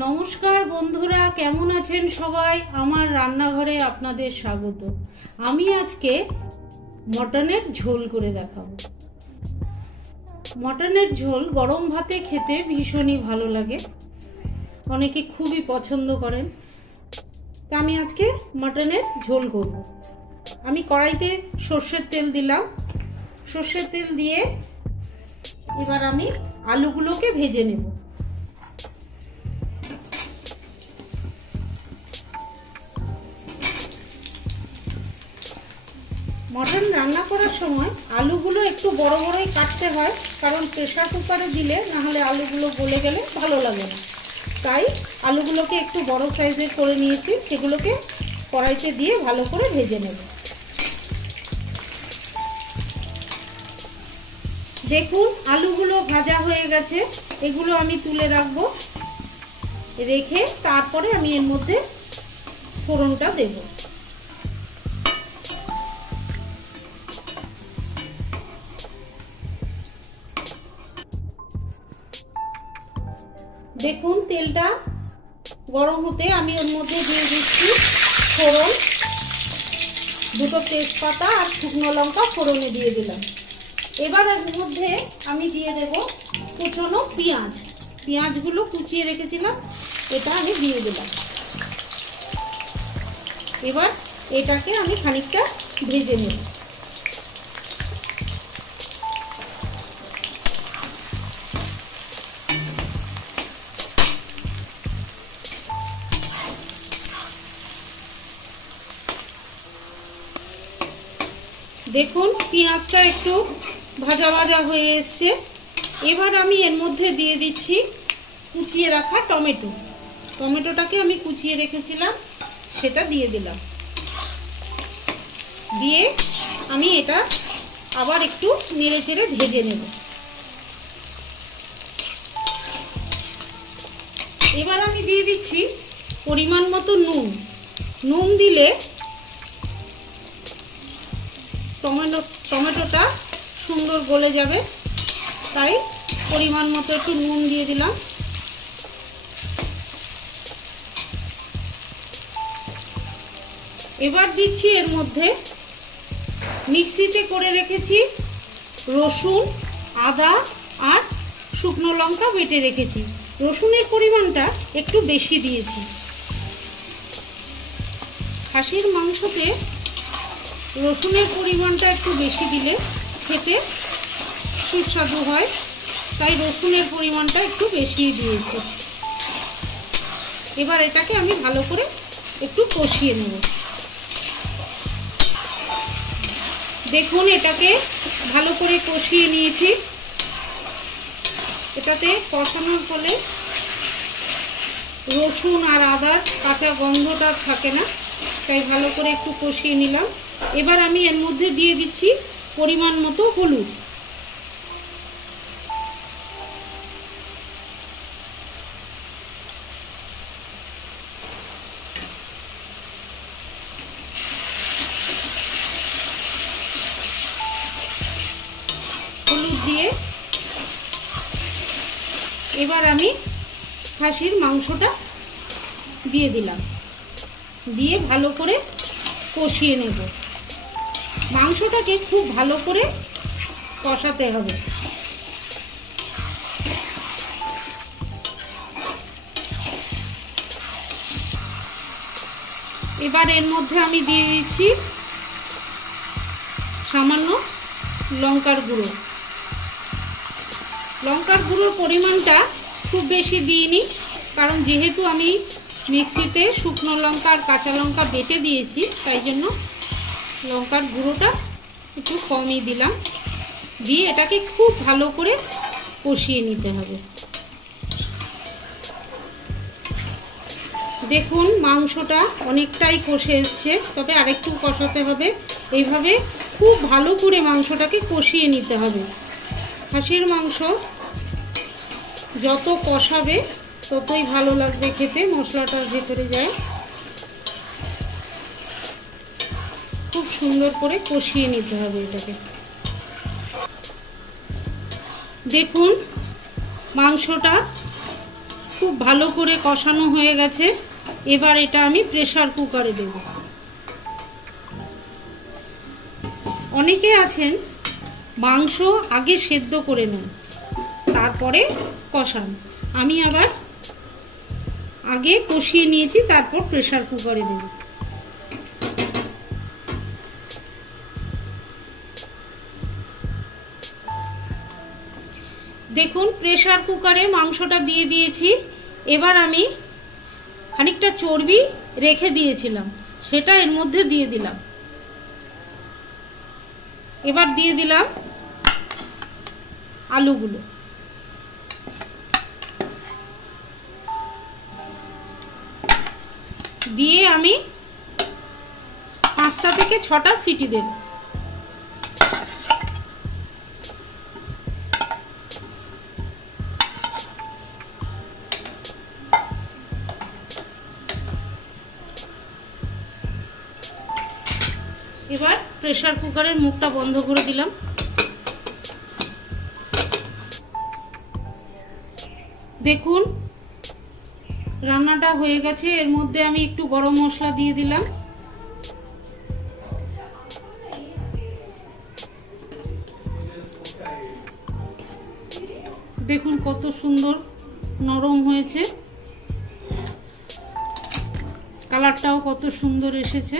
नमस्कार बंधुरा केमन आছেন সবাই আমার রান্নাঘরে আপনাদের স্বাগত। আমি আজকে মটনের ঝোল করে দেখাবো। মটনের ঝোল গরম ভাতে খেতে ভীষণই ভালো লাগে, অনেকে খুবই পছন্দ করেন। তো আমি আজকে মটনের ঝোল করব। আমি কড়াইতে সরষের তেল দিলাম, সরষের তেল দিয়ে এবার আমি আলুগুলোকে ভেজে নেব। মটন রান্না করার সময় আলুগুলো একটু বড় বড়ই কাটতে হয়, কারণ প্রেসার কুকারে দিলে না হলে আলুগুলো গলে গেলে ভালো লাগে না। তাই আলুগুলোকে একটু বড় সাইজের করে নিয়েছি, সেগুলোকে কড়াইতে দিয়ে ভালো করে ভেজে নেব। দেখুন আলুগুলো ভাজা হয়ে গেছে, এগুলো আমি তুলে রাখবো। রেখে তারপরে আমি এর মধ্যে ফোড়নটা দেব। দেখুন তেলটা গরম হতে আমি এর মধ্যে দিয়ে দিচ্ছি ফোড়ন, দুটো তেজপাতা আর শুকনো লঙ্কা ফোড়নে দিয়ে দিলাম। এবার এর মধ্যে আমি দিয়ে দেব কুচনো পেঁয়াজ। পেঁয়াজগুলো কুচিয়ে রেখেছিলাম, এটা আমি দিয়ে দিলাম। এবার এটাকে আমি খানিকটা ভেজে নেব। দেখুন পেঁয়াজটা একটু ভাজা ভাজা হয়ে এসছে। এবার আমি এর মধ্যে দিয়ে দিচ্ছি কুচিয়ে রাখা টমেটো। টমেটোটাকে আমি কুচিয়ে রেখেছিলাম, সেটা দিয়ে দিলাম। দিয়ে আমি এটা আবার একটু নেড়ে চেড়ে ভেজে নেব। এবার আমি দিয়ে দিচ্ছি পরিমাণ মতো নুন। নুন দিলে টমেটোটা সুন্দর গলে যাবে, তাই পরিমাণ মতো একটু নুন দিয়ে দিলাম। এবার দিচ্ছি এর মধ্যে মিক্সিতে করে রেখেছি রসুন, আদা আর শুকনো লঙ্কা বেটে রেখেছি। রসুনের পরিমাণটা একটু বেশি দিয়েছি। খাসির মাংসতে রসুনের পরিমাণটা একটু বেশি দিলে খেতে সুস্বাদু হয়, তাই রসুনের পরিমাণটা একটু বেশি দিয়েছি। এবার এটাকে আমি ভালো করে একটু কষিয়ে নেব। দেখুন এটাকে ভালো করে কষিয়ে নিয়েছি। এটাতে কষানোর ফলে রসুন আর আদার কাঁচা গন্ধটা থাকে না, তাই ভালো করে একটু কষিয়ে নিলাম। এবার আমি এর মধ্যে দিয়ে দিচ্ছি পরিমাণ মতো হলুদ। হলুদ দিয়ে এবার আমি খাসির মাংসটা দিয়ে দিলাম, দিয়ে ভালো করে কষিয়ে নেব। মাংসটাকে খুব ভালো করে কষাতে হবে। এবার এর মধ্যে আমি দিয়ে দিচ্ছি সামান্য লঙ্কার গুঁড়ো। লঙ্কার গুঁড়োর পরিমাণটা খুব বেশি দিইনি, কারণ যেহেতু আমি মিক্সিতে শুকনো লঙ্কা আর কাঁচা লঙ্কা বেটে দিয়েছি, তাই জন্য লঙ্কার গুঁড়োটা একটু কমই দিলাম। দিয়ে এটাকে খুব ভালো করে কষিয়ে নিতে হবে। দেখুন মাংসটা অনেকটাই কষে এসছে, তবে আরেকটু কষাতে হবে। এইভাবে খুব ভালো করে মাংসটাকে কষিয়ে নিতে হবে। খাসির মাংস যত কষাবে ততই ভালো লাগবে খেতে, মশলাটার ভেতরে যায়। খুব সুন্দর করে কষিয়ে নিতে হবে এটাকে। দেখুন মাংসটা খুব ভালো করে কষানো হয়ে গেছে। এবার এটা আমি প্রেসার কুকারে দেব। অনেকে আছেন মাংস আগে সেদ্ধ করে নেন তারপরে কষান, আমি আবার আগে কষিয়ে নিয়েছি তারপর প্রেসার কুকারে দেব। দেখুন প্রেসার কুকারে মাংসটা দিয়ে দিয়েছি। এবার আমি খানিকটা চর্বি রেখে দিয়েছিলাম সেটা এর মধ্যে দিয়ে দিলাম। এবার দিয়ে দিলাম আলুগুলো। দিয়ে আমি 5টা থেকে 6টা সিটি দেব। এবার প্রেসার কুকারের মুখটা বন্ধ করে দিলাম। দেখুন রান্নাটা হয়ে গেছে। এর মধ্যে আমি একটু গরম মশলা দিয়ে দিলাম। দেখুন কত সুন্দর নরম হয়েছে, কালারটাও কত সুন্দর এসেছে।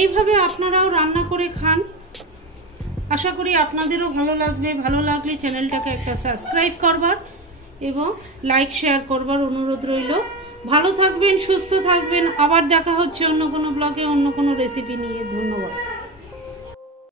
এইভাবে আপনারাও রান্না করে খান, আশা করি আপনাদেরও ভালো লাগবে। ভালো লাগলে চ্যানেলটাকে একটা সাবস্ক্রাইব করবার এবং লাইক শেয়ার করবার অনুরোধ রইল। ভালো থাকবেন, সুস্থ থাকবেন। আবার দেখা হচ্ছে অন্য কোনো ব্লগে অন্য কোনো রেসিপি নিয়ে। ধন্যবাদ।